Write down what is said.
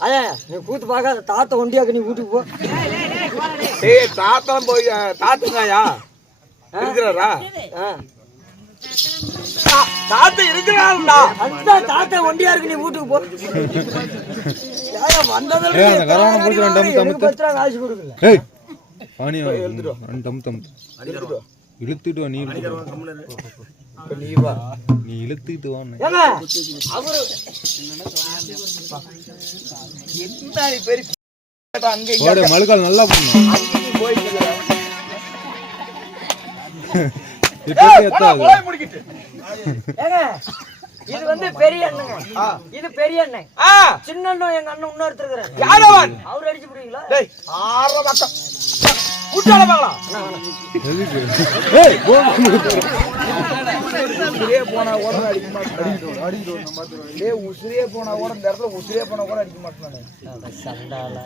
அதே நீ கூத்து பார்க்காத தாத்தா ஒண்டியாக்கு நீ வீட்டுக்கு போ. ஏய் தாத்தா போய் தாத்தனாயா இருக்கிறாரா? தாத்தா இருக்கிறாருடா. அந்த தாத்தா ஒண்டியா இருக்கு நீ வீட்டுக்கு போ. வந்ததுல காசு கொடுக்கல. ஏய் பாணி டம் டம் இழுத்துட்டு வா. நீ வா, நீ இழுத்துட்டு வா. அவரு என்ன பெரிய அங்க மழுக்கால் நல்லா பண்ணும். இது வந்து பெரிய அண்ணங்க, இது பெரிய அண்ணன். சின்ன அண்ணன் எங்க அண்ணன் இன்னொருத்தர் இருக்கிறார். யாரவன்? அவர் அடிச்சு போடுவீங்களா? டேய் ஆற பக்கம் கூட்டால பார்க்கலாம். ஏய் உசிரே போனா கூட அடிக்க மாட்டானே. டேய் உசிரே போனா கூட இந்த இடத்துல உசிரே போனா கூட அடிக்க மாட்டானே. சண்டால